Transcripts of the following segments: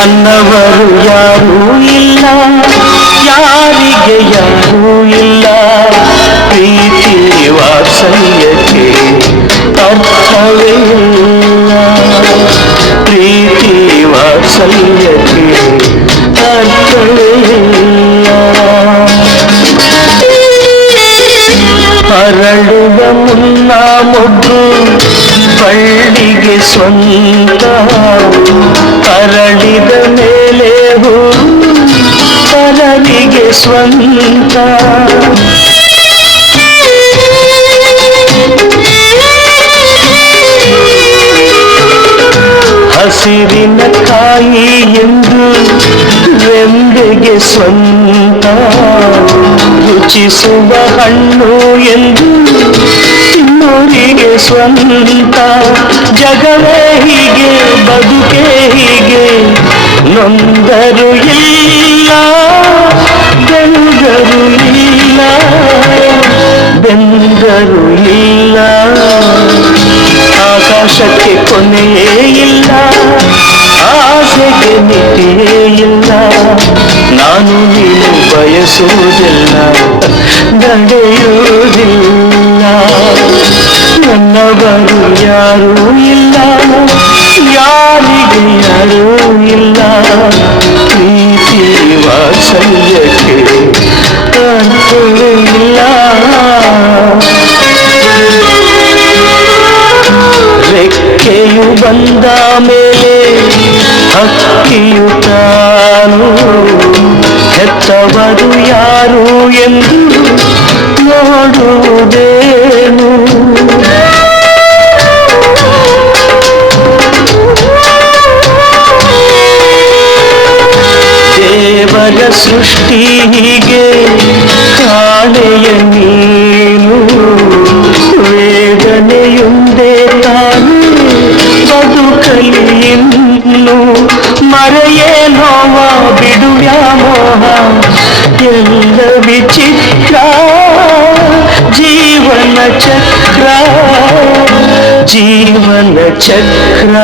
ನನ್ನವರು ಯಾರೂ ಇಲ್ಲ ಯಾರಿಗೆ ಯಾರೂ ಇಲ್ಲ ಪ್ರೀತಿ ವಾತ್ಸಲ್ಯಕ್ಕೆ ಅರ್ಥವೇ ಇಲ್ಲ ಪ್ರೀತಿ ವಾತ್ಸಲ್ಯಕ್ಕೆ ಅರ್ಥವೇ ಇಲ್ಲ ಅರಳುವ ಮುನ್ನ ಮೊಗ್ಗು ಬಳ್ಳಿಗೆ ಸ್ವಂತ ಅರಳಿದ ಮೇಲೆ ಹೂ ಪರರಿಗೆ ಸ್ವಂತ. ಹಸಿರಿನ ಕಾಯಿ ಎಂದು ರೆಂಬೆಗೆ ಸ್ವಂತ. ರುಚಿಸುವ ಹಣ್ಣು ಎಂದು ತಿನ್ನೋರಿಗೆ ಸ್ವಂತ. ಜಗವೇ ಹೀಗೆ, ಬದುಕೇ ಹೀಗೆ. ನೊಂದರು ಇಲ್ಲ, ಬೆಂದರು ಇಲ್ಲ ಬೆಂದರು ಇಲ್ಲ. ಆಕಾಶಕ್ಕೆ ಕೊನೆಯೇ ಇಲ್ಲ, ಆಸೆಗೆ ಮಿತಿಯೇ ಇಲ್ಲ. ನಾನು ನೀನು ಬಯಸುವುದಿಲ್ಲ, ನಡೆಯುವುದಿಲ್ಲ. ನನ್ನವರು ಯಾರೂ ಇಲ್ಲ ಯಾರಿಗೆ ಯಾರೂ ಇಲ್ಲ ಪ್ರೀತಿ ವಾತ್ಸಲ್ಯಕ್ಕೆ ಅರ್ಥವೇ ಇಲ್ಲ ರೆಕ್ಕೆಯು ಬಂದ ಮೇಲೆ ಹಕ್ಕಿಯು ತಾನು ಹೆತ್ತವರು ಯಾರು ಎಂದು ನೋಡುವುದೇನು ದೇವರ ಸೃಷ್ಟಿ ಹೀಗೆ ಕಾಣೆಯ ನೀನು ವೇದನೆಯುಂದೇ ತಾನು ಬದುಕಲಿ ಇನ್ನು ಮರೆಯೇ ನೋವ ಬಿಡುವ ಮೋಹ ಎಲ್ಲ ವಿಚಿತ್ರ ಜೀವನ ಚಕ್ರ ಜೀವನ ಚಕ್ರ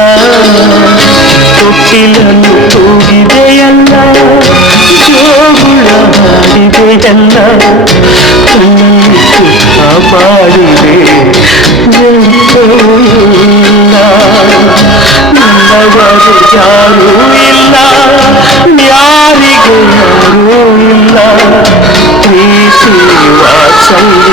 ತೊಟ್ಟಿಲನ್ನು ಹಾಡಿದೆಯಲ್ಲ ಕಣ್ಣಿಟ್ಟು ಕಾಪಾಡಿದೆ ಎಂತೂ ಇಲ್ಲ ನನ್ನವರು ಯಾರೂ ಇಲ್ಲ ಯಾರಿಗೆ ಯಾರೂ ಇಲ್ಲ ಪ್ರೀತಿ ವಾತ್ಸಲ್ಯಕ್ಕೆ